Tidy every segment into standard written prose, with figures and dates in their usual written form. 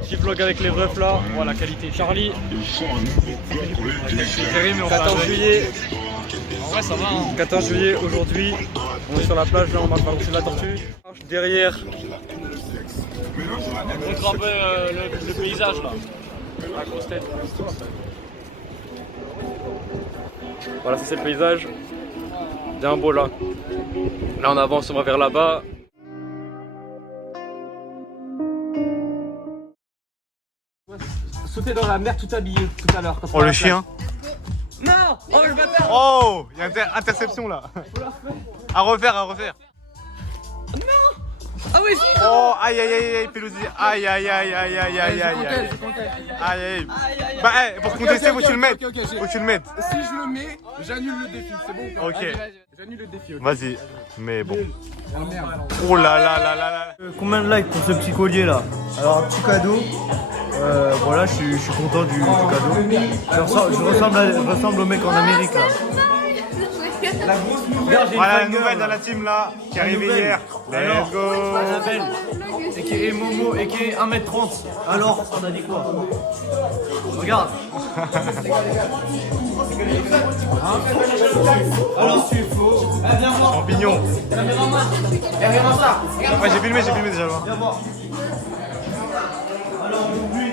Petit vlog avec les refs là, voilà la qualité. Charlie, 14 juillet. En vrai ça va hein. 14 juillet aujourd'hui, on est sur la plage là, on marche par dessus la tortue. Derrière, on montre un peu le paysage là. La grosse tête. Voilà, ça c'est le paysage. Bien beau là. Là on avance, on va vers là-bas. Sauter dans la mer tout habillé tout à l'heure. Oh le chien. Non. Oh le bâtard. Oh, il y a interception là. À refaire, à refaire. Non. Ah oui si. Oh aïe aïe aïe aïe Pelosi. Aïe aïe aïe aïe aïe aïe aïe aïe. Aïe aïe. Bah pour contester faut que tu le mettes. Faut que tu le mettes. Si je le mets, j'annule le défi, c'est bon. Ok. J'annule le défi. Vas-y. Mais bon. Oh merde. Oh là là là là là. Combien de likes pour ce petit collier là? Alors un petit cadeau. Voilà, je suis content du cadeau. Je ressemble au mec en Amérique là. Voilà la nouvelle dans la team là qui est arrivée hier. Let's go. Annabelle, et Momo, et 1m30. Alors, on a dit quoi? Regarde. Alors tu es faux. Viens voir. Champignon. Regarde ça. Ouais j'ai filmé déjà loin. Viens voir. Alors aujourd'hui,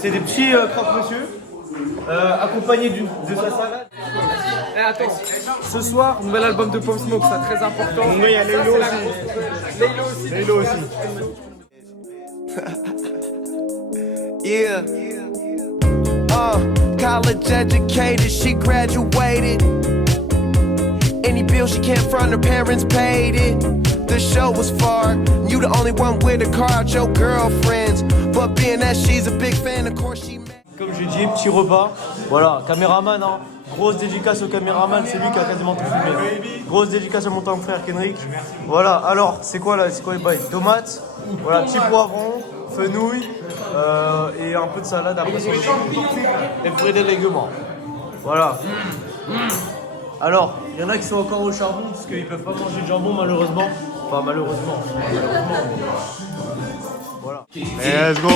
c'est des petits croque-monsieur accompagnés de sa salade. Eh, attends, ce soir, nouvel album de Pop Smoke, c'est très important. Oui, il y a Laylo aussi. Laylo aussi. Yeah. College educated, she graduated. Any bill she can't front, her parents paid it. The show was far, you the only one with a car out your girlfriends. But being that she's a big fan, of course she. Comme j'ai dit, petit repas. Voilà, caméraman, hein. Grosse dédicace au caméraman, c'est lui qui a quasiment tout filmé. Grosse dédicace à mon tendre frère Kendrick. Voilà, alors, c'est quoi là? C'est quoi les bails? Tomates, voilà, petit poivron, fenouil et un peu de salade après sur le et fruits des légumes. Voilà. Alors, il y en a qui sont encore au charbon parce qu'ils peuvent pas manger de jambon malheureusement. Enfin, malheureusement. Voilà. Let's go.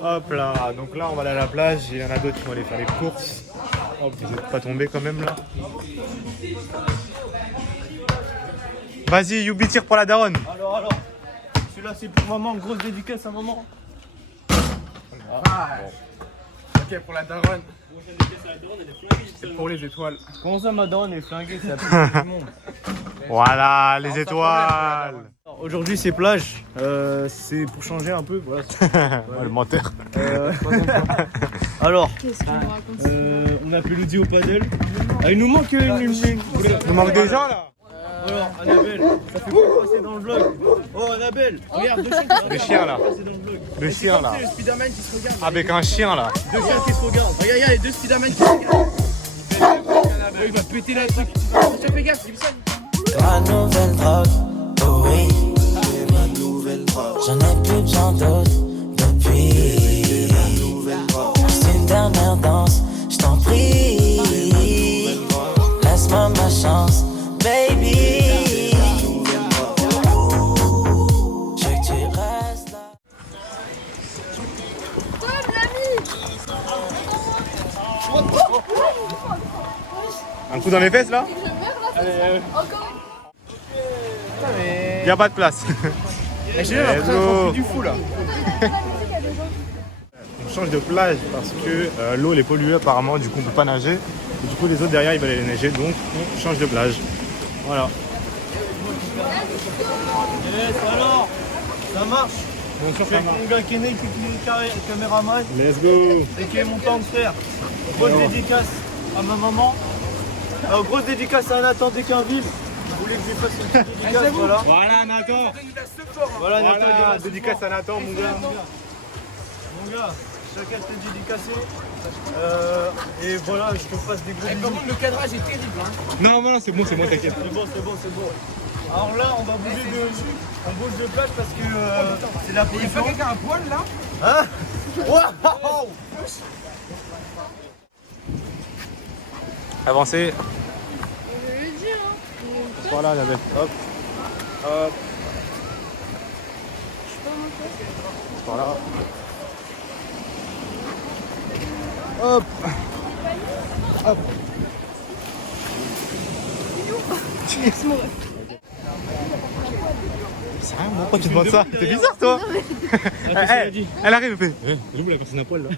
Hop là, donc là on va aller à la plage, il y en a d'autres qui vont aller faire les courses. Hop, vous n'êtes pas tombé quand même là. Vas-y, Youbi tire pour la daronne. Alors, celui-là c'est pour maman, grosse dédicace à maman. Ok, pour la daronne. C'est pour les étoiles. Comment ça ma daronne est flinguée, c'est la plus belle du monde. Voilà, les étoiles. Aujourd'hui c'est plage, c'est pour changer un peu, voilà. Ouais, le menteur. Alors, on a Pelosi au paddle. Ah, il nous manque une. Il manque des gens là. Alors, Annabelle, ça fait beaucoup passer dans le vlog. Oh, Annabelle, regarde, deux chiens qui se regardent. Le chien là. Passer dans le vlog. Le chien là. Le Spider-Man qui se regarde. Avec un chien là. Deux chiens qui se regardent. Regarde, les deux Spider-Man qui se regardent. Il va péter la truc. Fais gaffe, c'est ça. Ma nouvelle drogue, oh oui. J'en ai plus besoin d'autres depuis. C'est une dernière danse, je t'en prie. Laisse-moi ma chance, baby. Je veux que tu restes là. Un coup dans les fesses là. Il y a pas de place. J'ai l'impression du fou là. On change de plage parce que l'eau elle est polluée apparemment, du coup on peut pas nager. Et du coup les autres derrière ils veulent aller nager, donc on change de plage. Voilà. Alors, ça marche. Bon, sûr, Je suis avec mon gars Kenny qui est caméraman Let's go. et qui est mon tendre frère. Grosse dédicace à ma maman. Grosse dédicace à Nathan Desquinville. Vous voulez que je lui fasse une petite dédicace, voilà. Voilà Nathan. Voilà Nathan, Voilà, dédicace à Nathan mon gars. Mon gars, chacun s'est dédicacé. Et voilà, je te fasse des gros bisous. Le cadrage est terrible. Non, non, c'est bon, t'inquiète. C'est bon. Alors là, on va bouger de plage parce que c'est la Il y a pas pollution. quelqu'un à poil là? Hein? Waouh! Avancez. Voilà, la belle. Hop. Par là. Hop. Hop. C'est rien, pourquoi tu demandes ça? T'es bizarre toi. Elle arrive, elle fait. J'avoue la personne à poil là.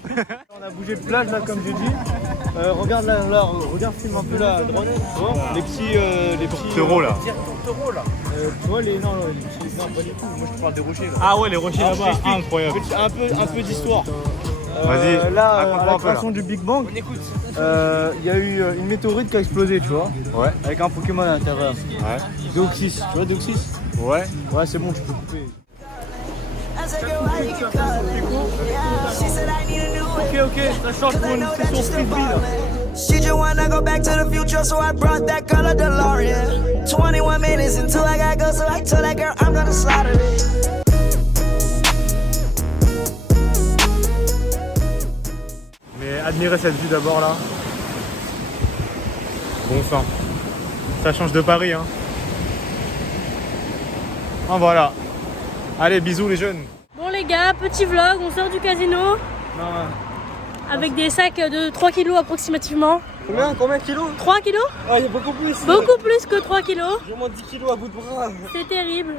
On a bougé de plage là comme j'ai dit. Regarde là, regarde, filme un peu la drone. Les petits Taureaux là. tourtereaux là. Tu vois les non, les petits, non pas du tout. Moi je te parle des rochers là. Ah ouais, les rochers là-bas, incroyable. Un peu d'histoire. Vas-y, là, raconte-moi à un la peu, création là. du Big Bang, il y a eu une météorite qui a explosé, tu vois. Ouais. Avec un Pokémon à l'intérieur. Ouais. Deoxys, tu vois Deoxys? Ouais. Ouais, c'est bon, tu peux couper. Ok, ça change pour une session frisbee là. She just wanna go back to the future, so I brought that color DeLorean. 21 minutes until I gotta go, so I told that girl I'm gonna slaughter it. Mais admirez cette vue d'abord là. Bon sang. Ça change de Paris hein. En voilà. Allez, bisous les jeunes. Bon les gars, petit vlog, on sort du casino avec des sacs de 3 kilos approximativement. Combien de kilos? 3 kilos? Ah, il y a beaucoup plus. Beaucoup plus que 3 kilos. J'ai au moins 10 kilos à bout de bras. C'est terrible.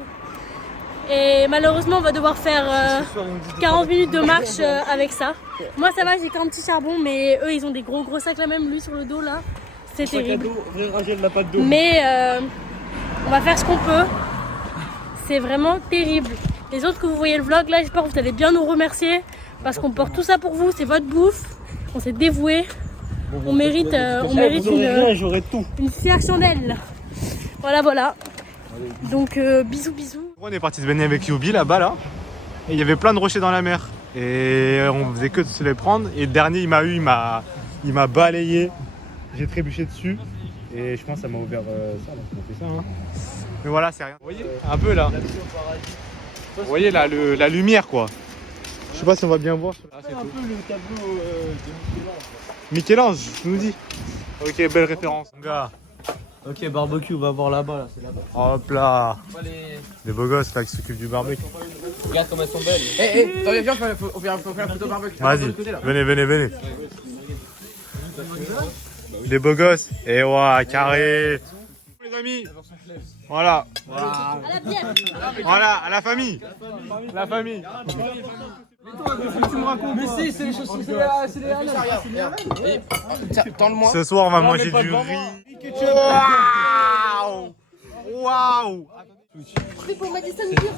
Et malheureusement, on va devoir faire 40 minutes de marche avec ça. Moi ça va, j'ai qu'un petit charbon, mais eux ils ont des gros sacs là, même lui sur le dos là. C'est terrible. Mais on va faire ce qu'on peut. C'est vraiment terrible. Les autres que vous voyez le vlog là, j'espère que vous allez bien nous remercier parce qu'on porte tout ça pour vous, c'est votre bouffe. On s'est dévoué. On mérite une fière chandelle. Voilà. Donc bisous. On est parti se baigner avec Yubi là-bas là. Et il y avait plein de rochers dans la mer. Et on faisait que de se les prendre. Et le dernier il m'a balayé. J'ai trébuché dessus. Et je pense que ça m'a ouvert ça. Donc on a fait ça hein. Mais voilà, c'est rien. Vous voyez un peu là. Vous voyez là la lumière quoi. Je sais pas si on va bien voir. C'est un peu le tableau de Michel-Ange, tu nous dis. Ok, belle référence. Mon gars. Ok, barbecue, on va voir là-bas là, c'est là-bas. Hop là. Les beaux gosses là qui s'occupent du barbecue. Regarde comme elles sont belles. Viens, on fait la photo barbecue. Vas-y, venez. Les beaux gosses. Et ouais, carré. Les amis. Voilà. À la bière. Voilà, à la famille. La famille. Mais si, c'est les choses, c'est les tends-le-moi. Ce soir, on va manger du riz. Waouh. C'est pour Madison Beer.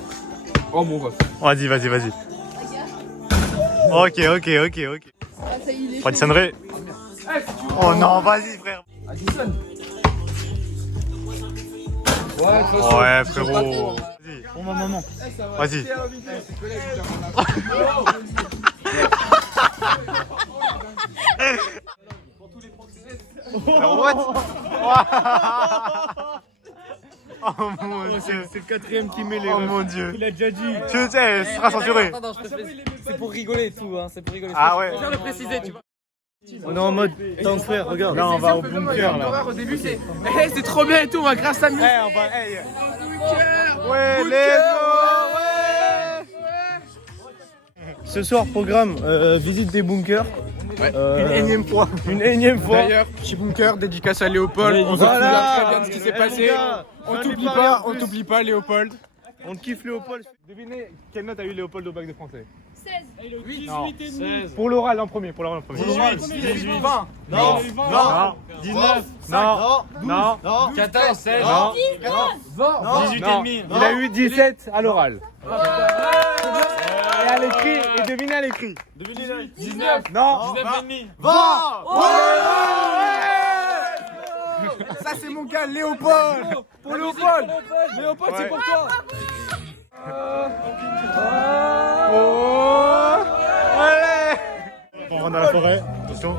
Oh mon gosse. Vas-y. Ok. Madison Ray. Oh non, vas-y frère. Ouais frérot. Vas-y. Pour ma maman. Vas-y. What? Oh mon dieu. C'est le quatrième qui met les. Oh mon dieu. Il a déjà dit. Tu sais, ce sera censuré. C'est pour rigoler tout, hein. C'est pour rigoler. Ah ouais. Je viens de le préciser, tu vois. On est en mode tant frère, regarde. Là on va au bunker là. Au début, c'est trop bien et tout, on va grâce à nous. Ouais, let's go. Ce soir, programme visite des bunkers. Une énième fois. D'ailleurs, petit bunker, dédicace à Léopold. On se souvient très bien de ce qui s'est passé. On t'oublie pas, Léopold. On kiffe Léopold. Devinez quelle note a eu Léopold au bac de français? 16. Non. 16. Pour l'oral en premier. 18, 20. Non. 19. Non. 14, 16. Non. 18 Non. Il a eu 17 à l'oral. Et à l'écrit, et devinez à l'écrit. 19. Non. 19,5. 20. Ça, c'est mon gars, Léopold. Pour Léopold. Léopold, c'est pour toi. Allez. On rentre dans la forêt. Attention.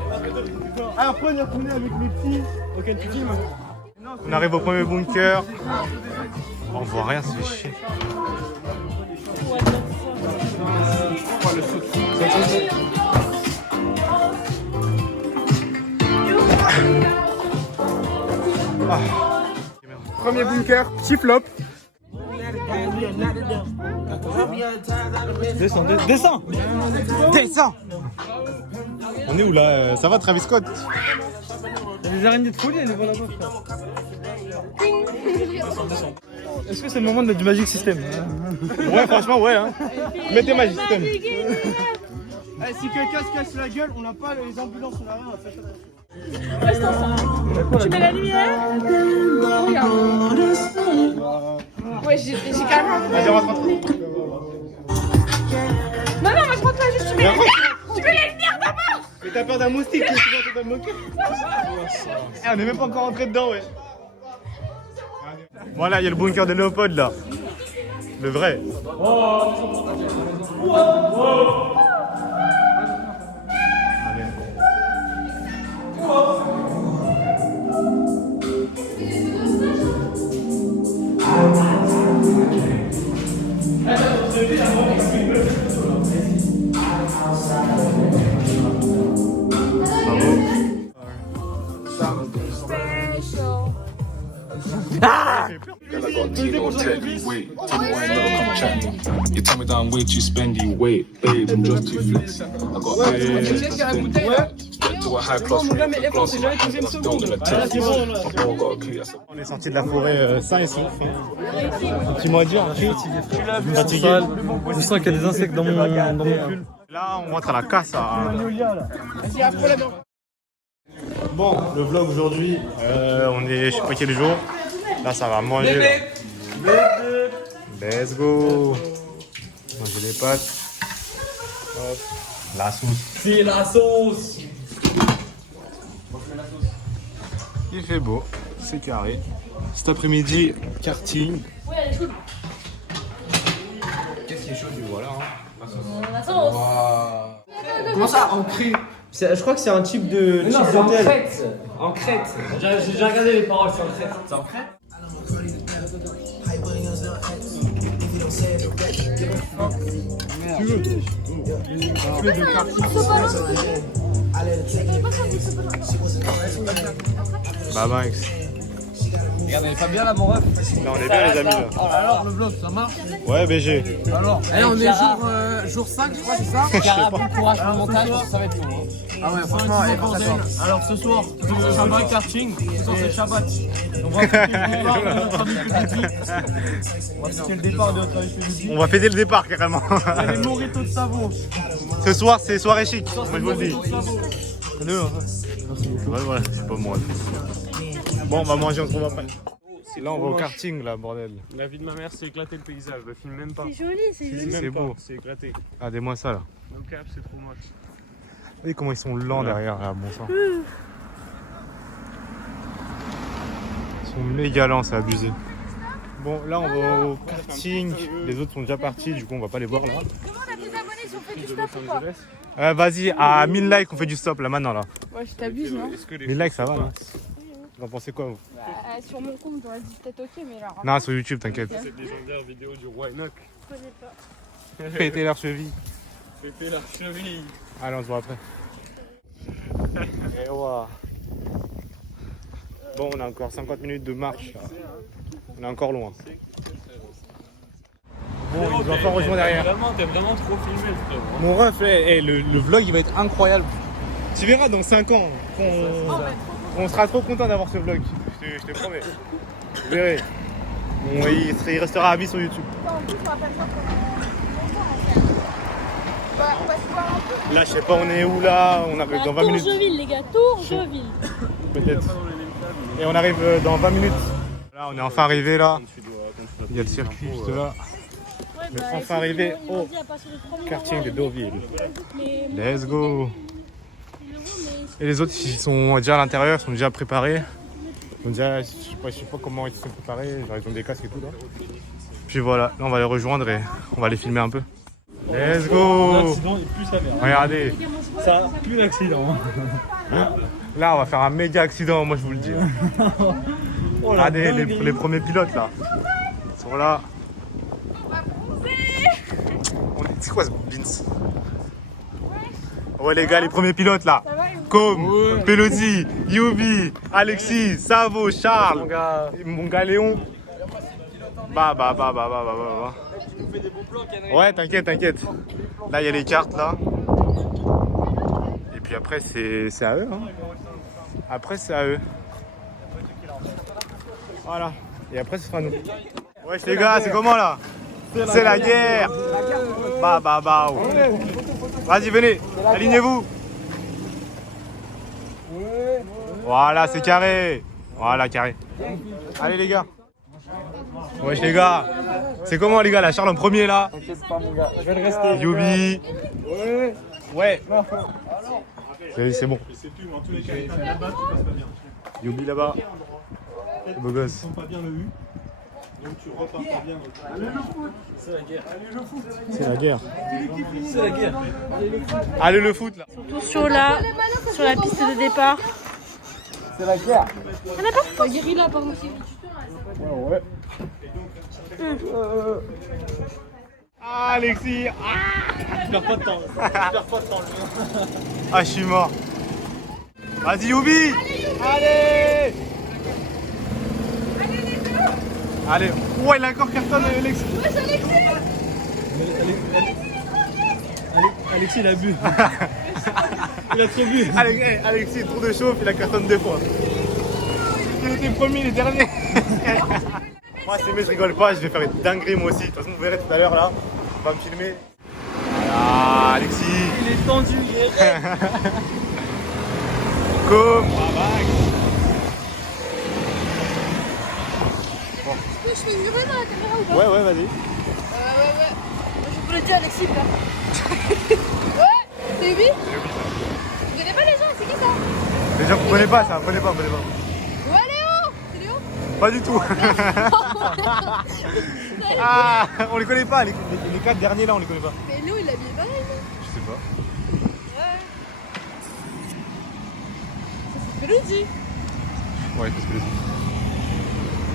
Après, on est retourné avec mes petits. Ok, tu filmes. On arrive au premier bunker. On voit rien, c'est chier. Premier bunker, petit flop. Descends, descends. Descends. On est où là? Ça va Travis Scott? Il y a des araignées de folie, elles vont là-bas, frère. Est-ce que c'est le moment de mettre du Magic System? Ouais, franchement, ouais. Hein. Mettez Magic System. Si quelqu'un se casse la gueule, on n'a pas les ambulances, on a rien. Reste ensemble. Tu mets la lumière. Regarde. Ouais, j'ai carrément. Vas-y, on va se rentrer. Non, moi je rentre pas, juste tu mets la lumière. Tu mets la lumière d'abord. Mais t'as peur d'un moustique, tu vas te moquer. On est même pas encore rentré dedans, ouais. Voilà, il y a le bunker de Léopold là. Le vrai. Allez. You tell me that I'm way too spendy. Wait, babe, I'm just too flexy. I got to a high class. On est sorti de la forêt sain et sauf. Un petit mot à dire. Fatigué. Je sens qu'il y a des insectes dans mon pull. Là, on rentre à la casse. Bon, le vlog aujourd'hui, on est, je sais pas quel jour. Là, ça va manger. Là. Let's go. Manger des pâtes. Hop. La sauce. C'est la sauce. Il fait beau, c'est carré. Cet après-midi, karting. Ouais, elle est chaude. Qu'est-ce qui est chaud du voilà hein. La sauce. Comment ça, en cri? Je crois que c'est un type de d'hôtel. En crête. J'ai déjà regardé les paroles, c'est en crête. C'est en crête? Bah Max. Regarde, elle est pas bien là, mon ref. Là, on est bien les amis là. Alors, le vlog, ça marche? Ouais, BG. Alors, allez, on est jour 5, je crois, c'est ça? Bon courage pour le montage, ça va être bon. Ah ouais, franchement, elle est pas d'accord. Alors ce soir, c'est Shabbat karting, ce soir c'est Shabbat. On va fêter le départ de notre ami Félicie. On va fêter le départ carrément. Les moritos de savon. Ce soir, c'est soirée chic. Moi, je vous le dis. Ouais, Voilà, c'est pas moi. Bon, on va manger, on se retrouve après. Là, on va au karting là, bordel. La vie de ma mère, c'est éclaté le paysage, je le filme même pas. C'est joli, c'est joli. C'est beau. C'est éclaté. Regardez-moi ça là. No cap, c'est trop moche. Vous voyez comment ils sont lents derrière là, bon sang. Ils sont méga lents, c'est abusé. Bon, là on va au karting. Les autres sont déjà partis, du coup on va pas les voir là. Comment on a des abonnés si on fait du stop ou pas? Vas-y, à 1000 likes on fait du stop là maintenant là. Ouais, je t'abuse, non? 1000 likes ça va là. Vous en pensez quoi vous? Sur mon compte, j'aurais dit peut-être ok, mais là. Non, sur YouTube, t'inquiète. Cette légendaire vidéo du roi Enoch. Je connais pas. Péter leur cheville. Péter la cheville. Allez, on se voit après. Et voilà. Bon, on a encore 50 minutes de marche. On est encore loin. Bon, il doit pas rejoindre derrière. T'es vraiment trop filmé, frère. Mon ref, le vlog il va être incroyable. Tu verras dans 5 ans on sera trop content d'avoir ce vlog. Je te promets. Vous verrez. Bon, il restera à vie sur YouTube. En plus, on rappelle pas on va se voir un peu. Là, je sais pas, on est où là? On arrive dans 20 minutes. Tourgeville, les gars, Tourgeville. Peut-être. Et on arrive dans 20 minutes. Là, on est enfin arrivé là. Il y a le circuit juste là. Ouais, Mais enfin arrivé au karting de Deauville. Let's go. Et les autres, ils sont déjà à l'intérieur, ils sont déjà préparés. Ils ont déjà, je sais pas comment ils se sont préparés, genre ils ont des casques et tout là. Puis voilà, là on va les rejoindre et on va les filmer un peu. Let's go. L'accident est plus sévère. Regardez, Ça, plus d'accident. là on va faire un méga accident, moi je vous le dis. Oh, la Regardez dinguerie. les premiers pilotes là. Ils sont là. C'est quoi ce Vince? Ouais les gars, les premiers pilotes là. Comme Pelosi, Yubi, Alexis, Savo, Charles, mon gars Léon. Bah. Ouais, t'inquiète. Là, il y a les cartes, là. Et puis après, c'est à eux. Hein. Après, c'est à eux. Voilà. Et après, ce sera nous. Wesh, les gars, c'est comment, là? C'est la guerre. Bah. Vas-y, venez. Alignez-vous. Voilà, c'est carré. Voilà, carré. Allez, les gars. Wesh, les gars. C'est comment, les gars, là? Charles en premier, là. T'inquiète pas, mon gars, je vais le rester. Yubi. Ouais. C'est bon. Yubi là-bas. Beau gosse. C'est la guerre. Allez le foot là. Surtout sur la piste de départ. C'est la guerre. Ah d'accord, la guérilla pardon. Ouais. Ah Alexis. Je perds pas de temps. Ah je suis mort. Vas-y Yubi. Allez. Allez. Ouais il a encore carton Alexis. Ouais c'est Alexis. Alexis, il a bu. Il a trop bu. Alexis, tour de chauffe, il a cartonne 2 fois. Il était premier, les derniers. Moi, c'est mais je rigole pas, je vais faire une dinguerie moi aussi. De toute façon, vous verrez tout à l'heure là. On va me filmer. Voilà, Alexis. Il est tendu, il est raide. Comme. Je fais une dans la caméra ou pas? Ouais, vas-y. Ouais. Je peux le dire Alexis là. Ouais, c'est Ubi? Vous connaissez pas les gens, c'est qui ça? Les gens, vous connaissez pas ça, vous connaissez pas. Ouais Léo! C'est Léo? Pas du tout. Ah, on les connaît pas, les 4 derniers là, on les connaît pas. Mais Léo il a bien pareil non? Je sais pas. Ouais. Ça c'est Pelosi. Ouais, c'est ce que je dis.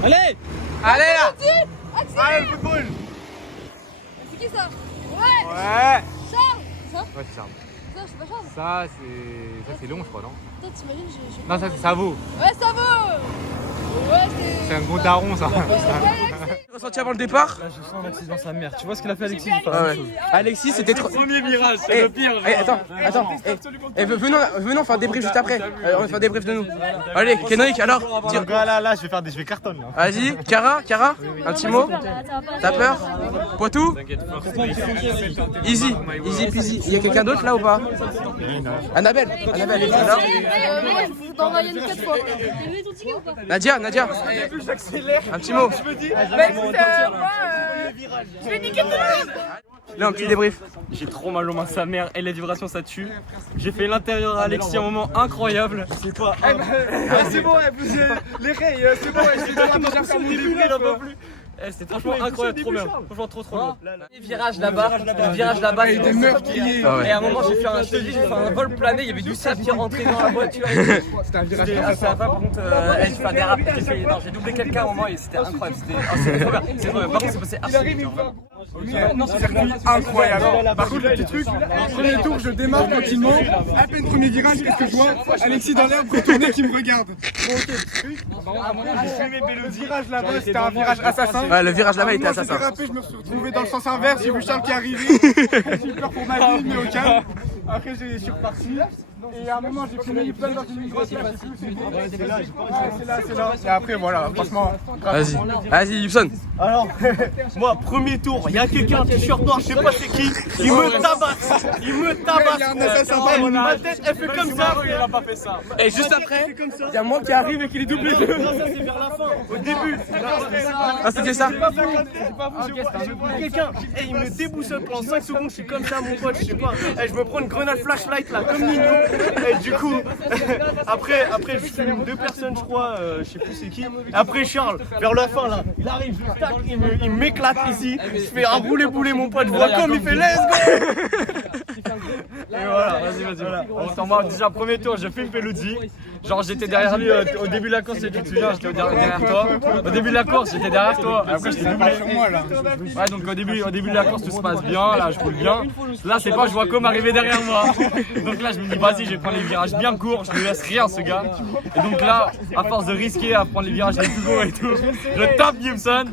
Allez! Allez là! Axel! Allez le football! C'est qui ça? Ouais! Ouais! Charles! Ça? Ouais, c'est Charles. Ça, c'est pas Charles? Ça, c'est long, je crois, non? Toi, t'imagines, je. Non, ça, c'est Savo. Ouais, ça va! Ouais, C'est un gros daron, ça. Ressenti avant le départ? Là, je sens un accident sa mère. Tu vois ce qu'il a fait Alexis? Alexis, c'était trop. Premier virage, c'est le pire. Venons faire un débrief juste après. On va faire un débrief de nous. Allez, Kenrick, alors Mon gars, là, je vais cartonne là. Vas-y, Cara, un petit mot. T'as peur? Poitou? Easy peasy. Il y a quelqu'un d'autre là ou pas? Annabelle. Alors Faut t'envoyer une 4 fois. T'as mis ton ticket ou pas? Nadia, un petit mot. Je vais niquer tout le monde! Là, un petit débrief. J'ai trop mal aux mains, sa mère et les vibrations ça tue. J'ai fait l'intérieur à Alexis un moment incroyable. C'est pas. C'est bon, les rayes, c'est bon, j'ai déjà fait mon début là, C'était franchement incroyable, trop bien. Franchement trop bien. Le virage là-bas, il y a des meurtriers. Et à un moment, j'ai fait un vol plané, il y avait du sable qui rentrait dans la voiture. C'était un virage C'était assez sympa, par contre, j'ai fait un dérap, j'ai doublé quelqu'un à un moment et c'était incroyable. C'était trop bien. Par contre, c'est passé archi vite. circuit incroyable. Par contre, le petit truc, premier tour, je démarre tranquillement. À peine premier virage, qu'est-ce que je vois? Alexis dans l'herbe retourné qui me regarde. Bon, ok, truc. Le virage là-bas, c'était un virage assassin. Ouais, le virage là-bas, il était J'ai assassin. dérapé, je me suis retrouvé dans le sens inverse. J'ai vu Charles qui est arrivé. J'ai eu peur pour ma vie, mais au calme. Après, je suis reparti. Et à un moment, j'ai fini plein de gens qui me disaient c'est là. Et après, voilà, franchement. Vas-y, Yubson. Alors, moi, premier tour, il y a quelqu'un, t-shirt noir, je sais pas c'est qui, il me tabasse. Il y a un assassin par mon Ma tête, elle fait comme ça. Il a pas fait ça. Et juste après, il y a moi qui arrive et qui est doublé. Ça, c'est vers la fin. Au début, Ah, c'était ça? je vois quelqu'un et il me déboussole pendant 5 secondes, je suis comme ça mon pote, je sais pas, et je me prends une grenade flashlight là comme Nino et du coup après je filme 2 personnes je crois, je sais plus c'est qui, après Charles vers la fin là, il arrive, tac, il m'éclate ici, je fais un roulé-boulé mon pote, voilà comme il fait let's go. Et voilà, vas-y. Voilà. On s'en va déjà premier tour, j'ai fait une Pelosi. Genre j'étais derrière lui au début de la course, tu te souviens, j'étais derrière toi. Au début de la course, j'étais derrière toi. Après, je t'ai doublé. Ouais, donc au début de la course, tout se passe bien. Là, je roule bien. Là, c'est pas, je vois Com arriver derrière moi. Donc là, je me dis, vas-y, je vais prendre les virages bien courts. Je ne laisse rien, ce gars. Et donc là, à force de risquer à prendre les virages les plus courts et tout, je tape Gibson.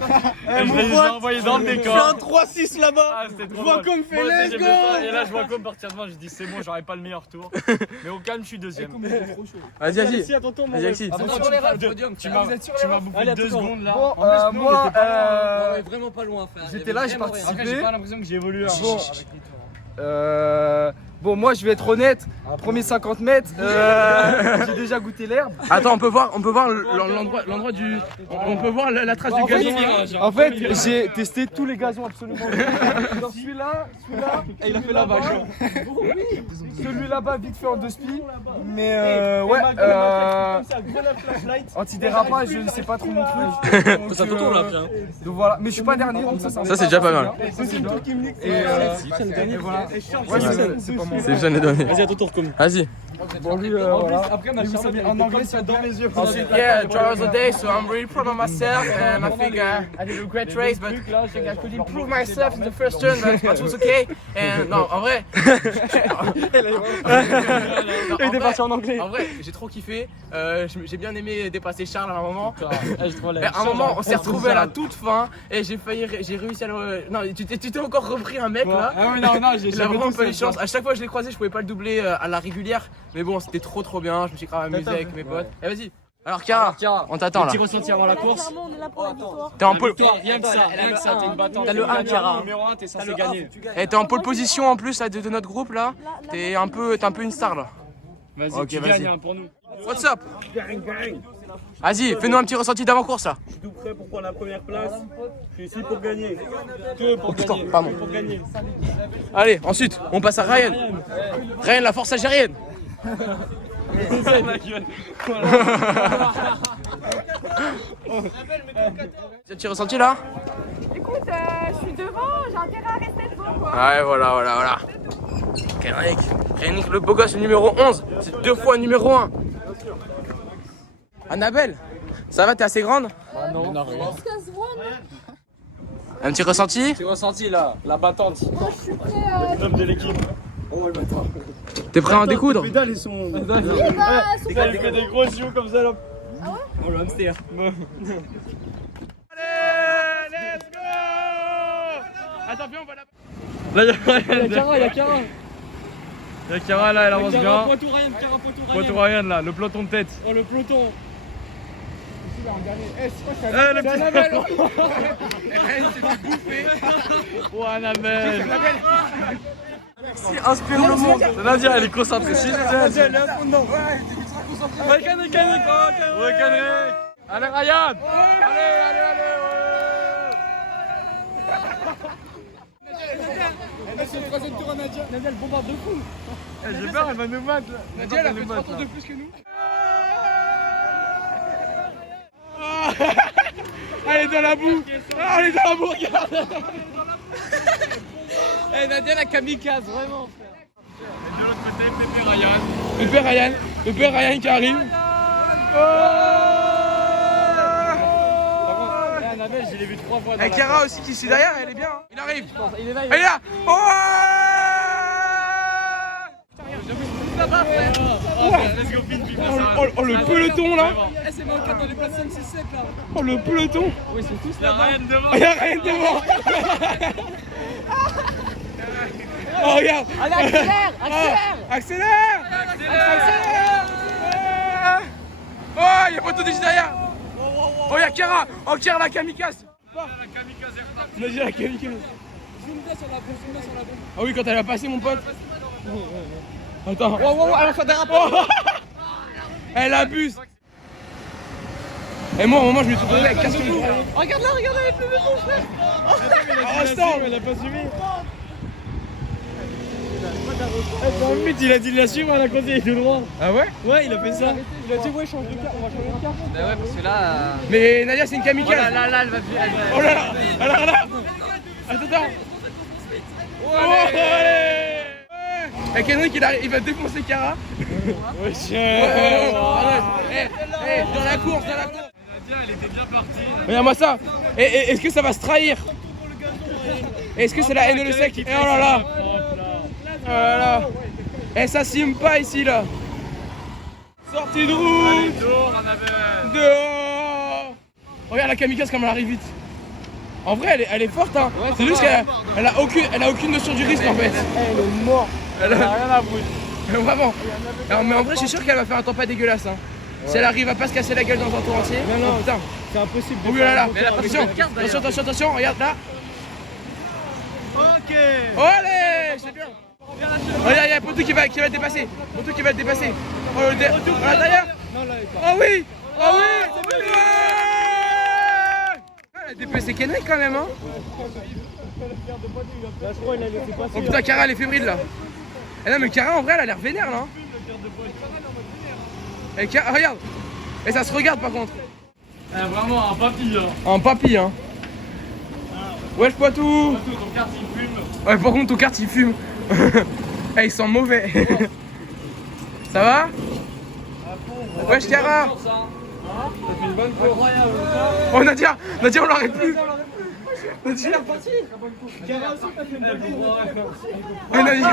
Et je l'ai envoyé dans le décor. Je fais un 3-6 là-bas. Ah, c'était trop Je vois drôle. comme fait Moi aussi, let's j'ai go. fait ça. Et là, je vois Com partir devant. Je dis, c'est bon, j'aurai pas le meilleur tour. Mais au calme, je suis deuxième. Vas-y, vas-y. Si, à ton tour, Vas-y, Alexis. tu m'as bouffé 2 secondes là. Bon, moi, vraiment pas loin, frère. j'étais là, j'ai Après, participé. j'ai pas l'impression que j'ai évolué. Bon, moi je vais être honnête, premier 50 mètres, j'ai déjà goûté l'herbe. Attends, on peut voir l'endroit du. On peut voir la trace du gazon. En fait, j'ai testé tous les gazons absolument. Dans celui-là, et il a fait la vache. Celui là-bas, vite fait en 2 spi. Mais ouais, antidérapage, je ne sais pas trop mon truc. Ça tourne là, donc voilà, mais je suis pas dernier, donc ça Ça, c'est déjà pas mal. Et voilà. Ouais, c'est pas mon. C'est bien les données. Vas-y, à ton tour, Com. Vas-y. Bon, lui, voilà. Après, en anglais, c'est dans mes yeux. Yeah, driver of the day, so I'm really proud of myself, and I think I did a great race, but I think I could improve myself in the first turn, but it was okay. And non, en vrai, Il est parti en anglais. en vrai, j'ai trop kiffé. J'ai bien aimé dépasser Charles à un moment. Mais à un moment, on s'est retrouvé à la toute fin et j'ai réussi à le. Non, tu t'es encore repris un mec là. Ah oui, non, j'ai Il a vraiment pas eu de chance. À chaque fois que je l'ai croisé, je pouvais pas le doubler à la régulière. Mais bon, c'était trop bien. Je me suis grave amusé avec mes potes. Et vas-y. Alors, Chiara, on t'attend là. Petit ressenti avant la course. Clairement, on est là pour la victoire. T'es en pole. Rien que ça, t'es une battante. T'as le 1, Chiara. Numéro 1, t'es censé gagner. Et t'es en pole position en plus là, de notre groupe là. T'es un peu une star là. Vas-y, Ok, tu vas-y. gagnes pour nous. What's up? Vas-y, fais-nous un petit ressenti d'avant-course là. Je suis tout prêt pour prendre la première place. Je suis ici pour gagner. Que pour gagner. Pardon. Pour gagner. Allez, ensuite, on passe à Ryan. Ryan, la force algérienne. Tu as un petit ressenti là? Écoute, je suis devant, j'ai intérêt à rester devant quoi. Ouais, voilà. Kenrick, le beau gosse, le numéro 11. C'est 2 fois numéro 1. Annabelle, ça va, t'es assez grande? Un petit ressenti? Petit ressenti là, la battante. Moi je suis prêt L'homme de l'équipe. T'es prêt à en découdre? Les pédales, ils sont. Il fait des gros yeux comme ça là. Ah ouais? Oh le hamster. Allez, let's go! Attends, viens, on va là. Là, il y a Chiara. Il y a Chiara là, elle avance bien. Poitou Ryan là, le peloton de tête. Oh, le peloton. Le petit Annabelle. Oh, Annabelle. Inspire le monde. Nadia, elle est concentrée. Si, Nadia, elle est à fond dedans. Ouais, Kenrick. Allez, Ryan. Allez. C'est le troisième tour à Nadia. Nadia, elle bombarde de fou. J'ai peur, elle va nous battre là. Nadia, elle a fait 3 tours de plus que nous. Elle est dans la boue. Elle est dans la boue, regarde. Eh, Nadia, la kamikaze, vraiment, frère. Et de l'autre côté, Pépé Ryan qui arrive. Annabelle, je l'ai vu 3 fois dans Et la Chiara aussi qui suit derrière, elle est bien. Hein. Il arrive. Il est là, Il est là. Oh Oh le peloton là. C'est mon cas dans les places 5-6-7 là. Oh le peloton. Oui, c'est tous là. Il y a rien devant. Oh regarde. Allez, Accélère. Oh, il y a Poteau déjà derrière. Oh, il y a Chiara. Oh, Chiara la kamikaze. Vas-y la kamikaze. Zoom bien sur la bombe. Ah oui, quand elle va passer mon pote. Attends. Wow, elle va faire des rapports. Elle abuse. Et moi, au moment, je me suis trouvé avec casque. Regarde là, avec le maison, frère. Instant, elle a pas suivi. Il a dit de la suivre, elle a continué tout droit. Ah ouais? Ouais, il a fait ça. Il a dit, ouais, change de carte, on va changer de carte. Bah ouais, parce que là. Mais Nadia, c'est une kamikaze. Oh là, elle va plus. Oh là là. Alors là. Attends. Oh, allez. Et Kenrick, il va défoncer Chiara. Dans la course, Elle était bien partie. Regarde-moi ça. Est-ce que ça va se trahir? Est-ce que c'est la haine et le sec? Oh là là. Oh là là. Ça s'ime pas ici là. Sortie de route. Dehors. Regarde la kamikaze comme elle arrive vite. En vrai elle est forte hein. C'est juste qu'elle a aucune notion du risque en fait. Elle est morte. Elle a rien à foutre. Vraiment. Alors, mais en vrai je suis sûr qu'elle va faire un temps pas dégueulasse hein. Si elle arrive à pas se casser la gueule dans un tour entier. Non, putain. C'est impossible. Oh là là. Attention, regarde là. Ok. Allez, c'est bien. Regarde, il y a Potou qui va le dépasser. Oh, derrière. Oh oui. Elle a dépassé Kendrick quand même hein. Oh putain, Cara elle est fébrile là. Non mais Cara en vrai elle a l'air vénère là. Regarde. Et ça se regarde par contre. Vraiment un papy hein. Un papy hein. Wesh Poitou. Ton kart il fume. Ouais par contre ton kart il fume. Il sent mauvais. Ça va? Wesh Cara. Une bonne course. Oh Nadia on l'aurait plus. Nadia Cara aussi t'as fait une bonne course. Nadia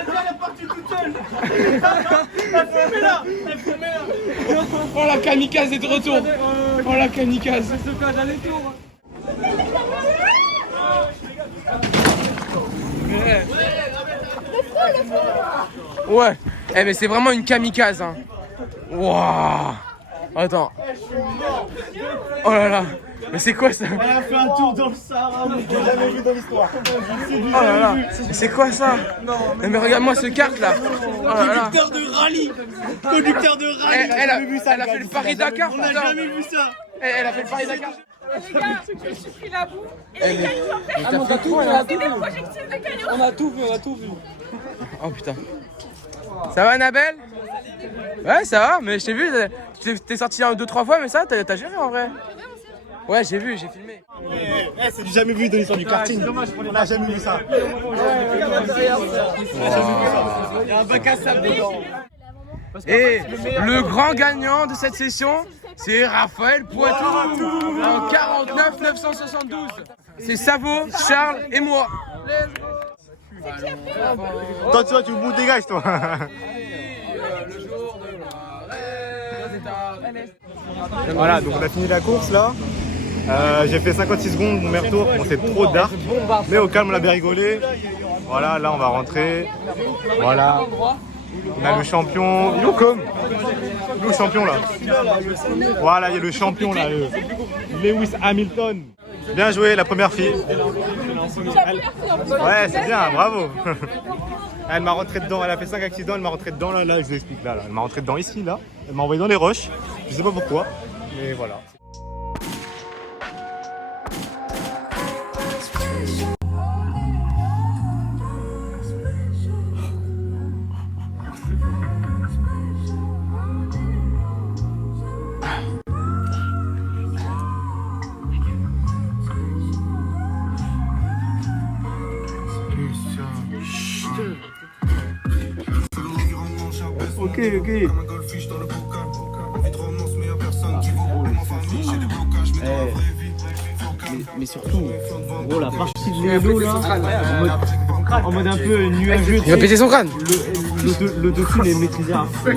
Elle est partie toute seule. Elle fumait là. Oh la kamikaze est de retour. Oh la kamikaze. C'est ce cas d'aller-tour. Ouais. Mais c'est vraiment une kamikaze hein. Waouh. Attends. Oh là là. Mais c'est quoi ça? Elle a fait un tour dans le Sahara, mais je l'ai jamais vu dans l'histoire. Oh là là. Mais c'est quoi ça? Non mais regarde-moi ce kart là. Oh là là. Conducteur de rallye. Elle a fait le Paris-Dakar. On n'a jamais vu ça. Elle a fait le Paris-Dakar. Les gars, je suis pris la boue. Et les cailloux en fait, On a tout vu. c'est des projectiles de cailloux. On a tout vu. Oh putain. Ça va Annabelle? Ouais ça va, mais je t'ai vu, t'es sorti 2-3 fois mais ça t'as géré en vrai. Ouais j'ai vu, j'ai filmé. C'est du jamais vu dans l'histoire du karting. On n'a jamais vu ça. Il y a un bac à sable dedans. Et le grand gagnant de cette session, c'est Raphaël Poitou en 49 972. C'est Savo, Charles et moi. Toi tu vois, tu me dégages toi. Voilà, donc on a fini la course là. J'ai fait 56 secondes, mon meilleur tour. Bon, c'est trop dark, mais au calme, on a bien rigolé. Voilà, là on va rentrer. Voilà. On a le champion. Il est où comme? Il est où le champion là? Voilà, il y a le champion là, Lewis Hamilton. Bien joué, la première fille. Ouais, c'est bien, bravo. Elle m'a rentré dedans, elle a fait 5 accidents, elle m'a rentré dedans là, je vous explique là. Elle m'a rentré dedans ici là. Elle m'a envoyé dans les roches. Je sais pas pourquoi, mais voilà. Ok. Mais surtout, gros, la partie de l'eau là, en mode un peu nuageux. Il va péter son crâne. Le dessus, il est maîtrisé à fond.